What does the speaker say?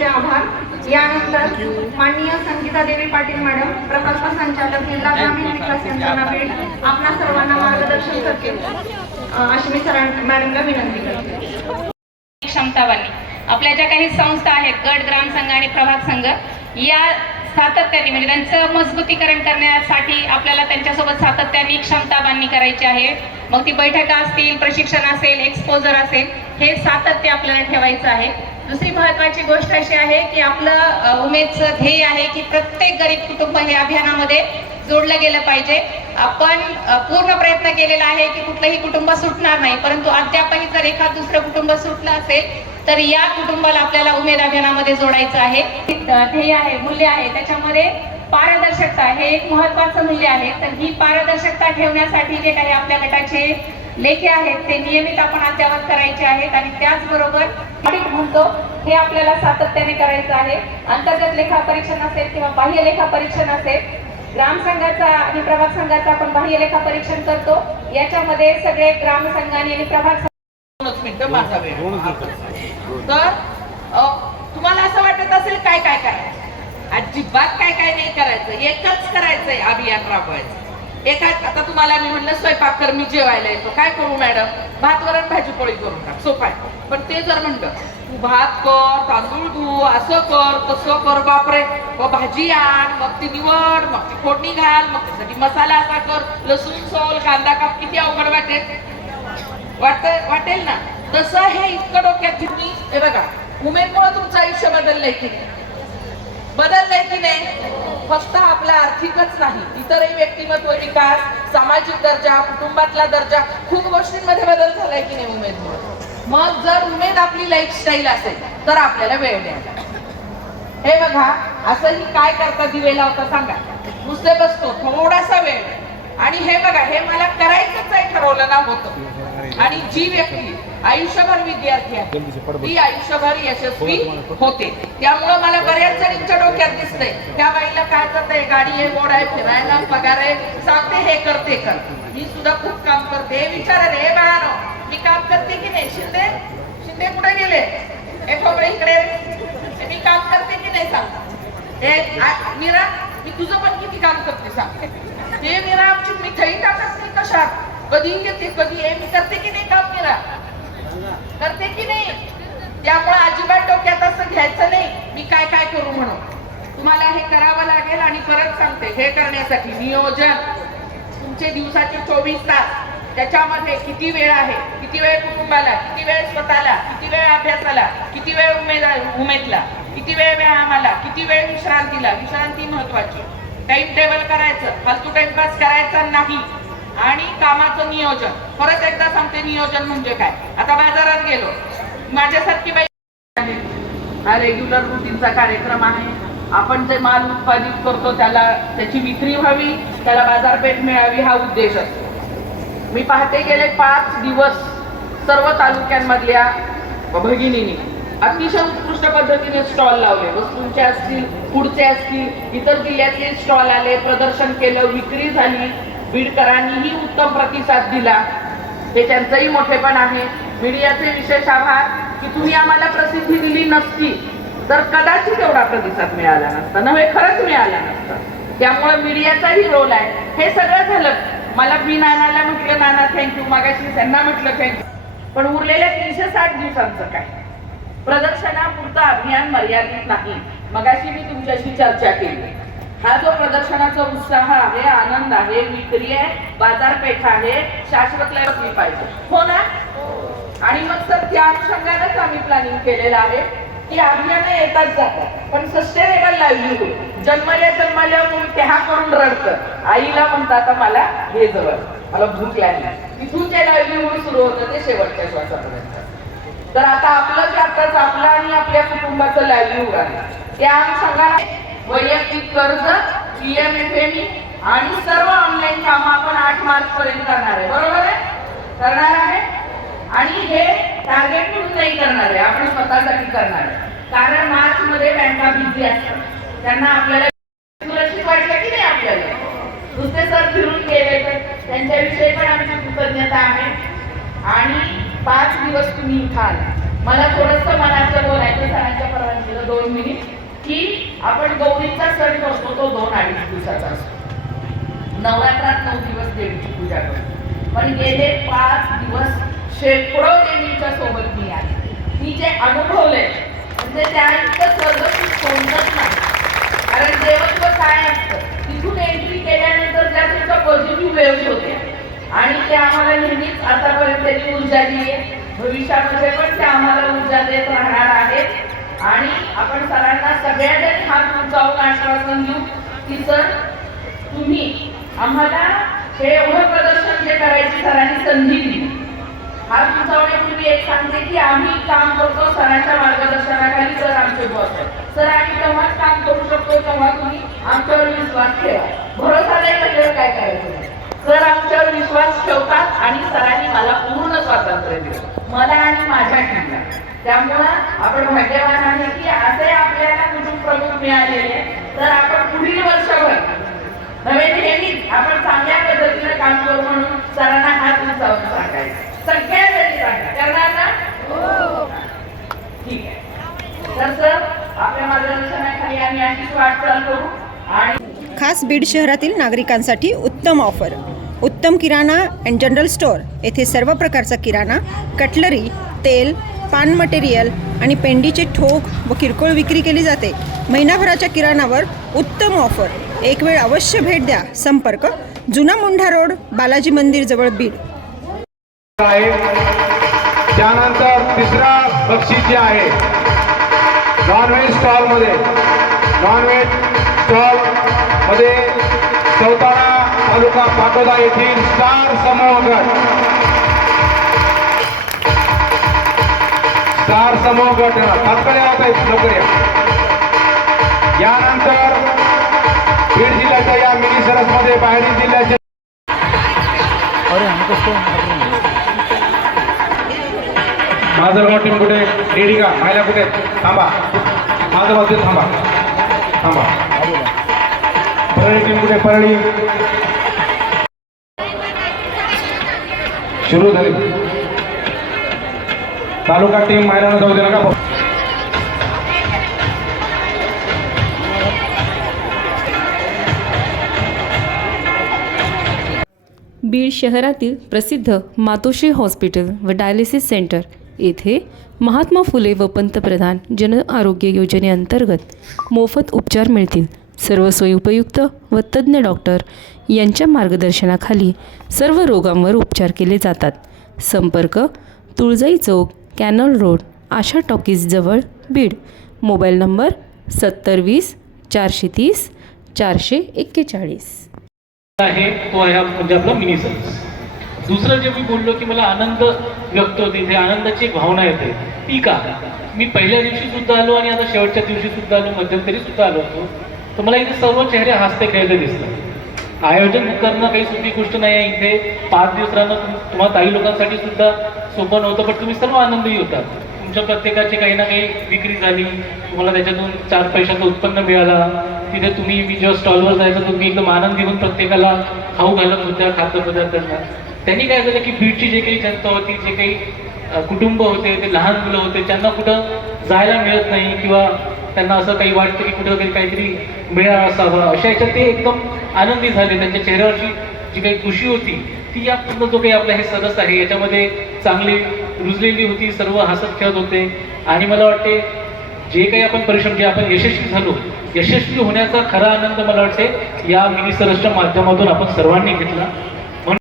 तुमचे आभार. यानंतर माननीय संगीता देवी पाटील मॅडम प्रकल्प संचालक जिल्हा ग्रामीण विकास यंत्रणा बीड आपणा सर्वांना मार्गदर्शन करतील. अ, अशी मी सरां मॅडमला विनंती करते. क्षमतावानी. आपल्या ज्या काही संस्था आहेत गट ग्राम संघ आणि प्रभाग संघ या सातत्याने म्हणजे त्यांचं मजबूतीकरण करण्यासाठी आपल्याला त्यांच्यासोबत सातत्याने क्षमता बांधणी करायची आहे. मग ती बैठका असतील प्रशिक्षण असेल एक्सपोजर असेल हे सातत्य आपल्याला ठेवायचं आहे. दुसरी महत्वाची गोष्ट अशी आहे की आपलं उमेदचं ध्येय आहे की प्रत्येक गरीब कुटुंब हे अभियानामध्ये जोडलं गेलं पाहिजे. आपण पूर्ण प्रयत्न केलेला आहे की कुठलंही कुटुंब सुटणार नाही परंतु अद्यापही जर एखाद दुसरं कुटुंब सुटलं असेल तर या कुटुंबाला आपल्याला उमेद अभियानामध्ये जोडायचं आहे. ध्येय आहे मूल्य आहे त्याच्यामध्ये पारदर्शकता हे एक महत्वाचं मूल्य आहे. तर ही पारदर्शकता ठेवण्यासाठी जे काही आपल्या गटाचे लेखे आहेत ते नियमित आपण अद्यावत करायचे आहेत आणि त्याचबरोबर ऑडिट म्हणतो हे आपल्याला सातत्याने करायचं आहे. अंतर्गत लेखा परीक्षण असेल किंवा बाह्य लेखा परीक्षण असेल ग्रामसंघाचा आणि प्रभाग संघाचा आपण बाह्य लेखा परीक्षण करतो. याच्यामध्ये सगळे ग्रामसंघाने आणि प्रभाग दोनच मिनिटं माझा वेळ. तर तुम्हाला असं वाटत असेल काय काय करायचं अजिबात काय काय नाही करायचं. एकच करायचंय अभियान राबवायचं. एका आता तुम्हाला मी म्हणलं स्वयंपाक कर मी जेवायला येतो. काय करू मॅडम? भात वरण भाजी पोळी करून टाक. सोपाय पण ते जर म्हणलं तू भात कर तांदूळ धू असं कर तसं कर बापरे. मग भाजी आण मग ती निवड मग ती फोडणी घाल मग त्यासाठी मसाला असा कर लसूण सोल कांदा काप किती अवघड वाटेल? वाटत वाटेल ना? तसं हे इतकं डोक्यात तुम्ही हे बघा उमेदमुळे तुमचं आयुष्य बदललंय की बदललंय की नाही? फक्त आपला आर्थिकच नाही इतरही व्यक्तिमत्व विकास सामाजिक दर्जा कुटुंबातला दर्जा खूप गोष्टींमध्ये बदल झालाय की नाही उमेद मग जर उमेद आपली लाईफस्टाईल असेल तर आपल्याला वेळ द्यायला. हे बघा असंही काय करता दिवे लावता सांगा. नुसते बसतो थोडासा वेळ. आणि हे बघा हे मला करायचंच आहे ठरवलं ना होतं. आणि जी व्यक्ती आयुष्यभर विद्यार्थी आहे. ती आयुष्यभर यशस्वी होते. त्यामुळं मला बऱ्याच जणींच्या डोक्यात दिसतंय. त्या बाईला काय करतंय? गाडी आहे गोड आहे फिरायला पगार आहे. सांगते हे कर ते कर मी सुद्धा खूप काम करते. हे विचारा रे बाळानो. मी काम करते की नाही? शिंदे? शिंदे कुठे गेले? इकडे. मी काम करते की नाही सांग. हे मीरा मी तुझं पण किती काम करते सांग. हे मीरा आमची मिठाई टाकत नाही कशात? कधी येते कधी हे मी करते की नाही काम मीरा? करते की नाही? त्यामुळे अजिबात डोक्यात असं घ्यायचं नाही. मी काय काय करू म्हणून? तुम्हाला हे करावं लागेल आणि परत सांगते हे करण्यासाठी नियोजन. तुमचे दिवसाचे चोवीस तास. त्याच्यामध्ये किती वेळ आहे? किती वेळ कुटुंबाला? किती वेळ स्वतःला? किती वेळ अभ्यासाला? किती वेळ उमेद उमेदला? किती वेळ व्यायामाला? किती वेळ विश्रांतीला? विश्रांती महत्वाची. टाइम टेबल करायचं. फालतू टाइमपास करायचा नाही. आणि कामाचं नियोजन. परत एकदा सांगते नियोजन म्हणजे काय? आता बाजारात गेलो. माझ्यासारखी बाई हा रेग्युलर रुटीनचा कार्यक्रम आहे. आपण जे माल उत्पादित करतो त्याला त्याची विक्री व्हावी त्याला बाजारपेठ मिळावी हा उद्देश असतो. मी पाहते गेले पाच दिवस सर्व तालुक्यांमधल्या भगिनींनी अतिशय उत्कृष्ट पद्धतीने स्टॉल लावले. वस्तूंचे असतील पुढचे असतील इतर जिल्ह्यातले स्टॉल आले प्रदर्शन केलं विक्री झाली. बीडकरांनीही उत्तम प्रतिसाद दिला. हे त्यांचंही मोठेपण आहे. मीडियाचे विशेष आभार की तुम्ही आम्हाला प्रसिद्धी दिली नसती तर कदाचित एवढा प्रतिसाद मिळाला नसता. नव्हे खरंच मिळाला नसतं. त्यामुळे मीडियाचाही रोल आहे. हे सगळं झालं. मला मी नानाला म्हटलं नाना थँक्यू मागाशी त्यांना म्हटलं थँक्यू पण उरलेल्या तीनशे साठ दिवसांचं काय? प्रदर्शनापुरतं अभियान मर्यादित नाही. मगाशी मी तुमच्याशी चर्चा केली. हा जो प्रदर्शनाचा उत्साह आहे आनंद आहे विक्री आहे बाजारपेठ आहे शाश्वत असली पाहिजे. हो ना? आणि मग तर त्या अनुषंगानेच आम्ही प्लॅनिंग केलेलं आहे. की अभियान येतात जातात पण सस्टेनेबल लाईव्हलीहूड जन्मल्या जन्मल्या मूल त्या करून रडतं. आईला म्हणतात आता मला हे जवळ मला भूक लागली. तिथून जे लाईव्हलीहूड सुरू होतं ते शेवटच्या श्वासापर्यंत. तर आता आपलं जे आताच आपलं आणि आपल्या कुटुंबाचं लाईव्हलीहूड आहे त्या अनुषंगाने वैयक्तिक कर्ज पीएमएफएमई आणि सर्व ऑनलाईन काम आपण आठ मार्च पर्यंत करणार आहे. बरोबर आहे? करणार आहे. आणि हे टार्गेट म्हणून नाही करणार आहे. आपण स्वतःसाठी करणार आहे. कारण मार्च मध्ये बँका बिझी असतात. त्यांना आपल्याला सुरक्षित वाटलं की नाही आपल्याला. दुसरे सर फिरून गेले तर त्यांच्याविषयी पण आमची कृतज्ञता आहे. आणि पाच दिवस तुम्ही इथं आला. मला थोडंसं मनाचं बोलायचं सरांच्या परवानगीला दोन मिनिट की आपण गौरीचा सण करतो तो दोन अडीच दिवसाचा असतो. नवरात्रात नऊ दिवस देवीची पूजा करतो. पण गेले पाच दिवस शेकडो देवीच्या सोबत मी आले. मी जे अनुभवले म्हणजे त्या इतकं सर्व कोणतंच नाही. कारण देवत्व काय असतं? तिथून एंट्री केल्यानंतर त्या तुमच्या पॉझिटिव्ह वेव्ह होते. आणि ते आम्हाला नेहमीच आतापर्यंत त्यांनी ऊर्जा दिली आहे भविष्यामध्ये पण ते आम्हाला ऊर्जा देत राहणार आहेत. आणि आपण सरांना सगळ्यांनी हात उंचावून आश्वासन देऊ की सर तुम्ही आम्हाला हे एवढं प्रदर्शन जे करायची सरांनी संधी दिली. हात उंचावण्यापूर्वी एक सांगते की आम्ही काम करतो सरांच्या मार्गदर्शनाखाली सर आमचे बॉस आहेत. सर आम्ही तेव्हाच काम करू शकतो तेव्हा तुम्ही आमच्यावर विश्वास ठेवा. भरोसा नाही म्हणजे काय करायचं सर आमच्यावर विश्वास ठेवतात आणि सरांनी मला पूर्ण स्वातंत्र्य दिलं. मला आणि माझ्या टीमला. त्यामुळं आपण भाग्यवान आहे की असे आपल्याला कुटुंब प्रमुख मिळालेले तर आपण पुढील वर्षभर नवे नेहमीच आपण चांगल्या पद्धतीने काम करू म्हणून सरांना हात उंचावून सांगायचं. सगळ्या वेळी सांगा. करणार ना? हो. ठीक आहे. तर सर आपल्या मार्गदर्शनाखाली आम्ही अशीच वाटचाल करू. आणि खास बीड शहरातील नागरिकांसाठी उत्तम ऑफर. उत्तम किराणा अँड जनरल स्टोअर येथे सर्व प्रकारचा किराणा कटलरी तेल पान मटेरियल आणि पेंडीचे ठोक व किरकोळ विक्री केली जाते. महिनाभराच्या किराणावर उत्तम ऑफर. एक वेळ अवश्य भेट द्या. संपर्क जुना मुंढा रोड बालाजी मंदिर जवळ बीड. आहे त्यानंतर तिसरा बक्षीस जे आहे नॉनव्हेज स्टॉलमध्ये नॉनव्हेज स्टॉलमध्ये चौताळा तालुका पाटोदा येथील स्टार समूह गट स्टार समूह गट तात्काळ आहेत लवकर या यानंतर बीड जिल्ह्याच्या या मिनी सरसमध्ये बाहेरील जिल्ह्याचे माजलगाव टीम कुठे? रेडी का? महिला कुठे? थांबा. माझं बाजू थांबा. थांबा. परळी टीम कुठे? परळी. सुरू झाली. तालुका टीम महिलांना जाऊ दे नका बीड शहरातील प्रसिद्ध मातोश्री हॉस्पिटल व डायलिसिस सेंटर येथे महात्मा फुले व पंतप्रधान जन आरोग्य योजनेअंतर्गत मोफत उपचार मिळतील. सर्व सोयीउपयुक्त व तज्ज्ञ डॉक्टर यांच्या मार्गदर्शनाखाली सर्व रोगांवर उपचार केले जातात. संपर्क तुळजाई चौक कॅनल रोड आशा टॉकीजजवळ बीड. मोबाईल नंबर सत्तर वीस चारशे तीस चारशे एक्केचाळीस. आहे तो आहे म्हणजे आपला मिनी सर्विस दुसरं जे मी बोललो की मला आनंद व्यक्त होते इथे आनंदाची एक भावना येते. ती का? मी पहिल्या दिवशी सुद्धा आलो आणि आता शेवटच्या दिवशी सुद्धा आलो मध्यंतरी सुद्धा आलो होतो. तर मला इथे सर्व चेहरे हसते खेळते दिसतात. आयोजन करणं काही सोपी गोष्ट नाही आहे इथे. पाच दिवस राहणं तुम्हाला काही लोकांसाठी सुद्धा सोपं नव्हतं पण तुम्ही सर्व आनंदी होता. तुमच्या प्रत्येकाची काही ना काही विक्री झाली. तुम्हाला त्याच्यातून चार पैशाचं उत्पन्न मिळाला. तिथे तुम्ही मी जेव्हा स्टॉलवर जायचं तुम्ही एकदम आनंद घेऊन प्रत्येकाला खाऊ घालत होत्या खाद्यपदार्थांना त्यांनी काय झालं की बीडची जे काही जनता होती जे काही कुटुंब होते ते लहान मुलं होते त्यांना कुठं जायला मिळत नाही किंवा त्यांना असं काही वाटतं की कुठं तरी काहीतरी मिळावा असावा. अशा याच्यात ते एकदम आनंदी झाले. त्यांच्या चेहऱ्यावरची जी काही खुशी होती ती यातलं जो काही आपला हे सरस आहे याच्यामध्ये चांगली रुजलेली होती सर्व हसत खेळत होते. आणि मला वाटते जे काही आपण परिश्रम जे आपण यशस्वी झालो यशस्वी होण्याचा खरा आनंद मला वाटते या मिनी सरसच्या माध्यमातून आपण सर्वांनी घेतला.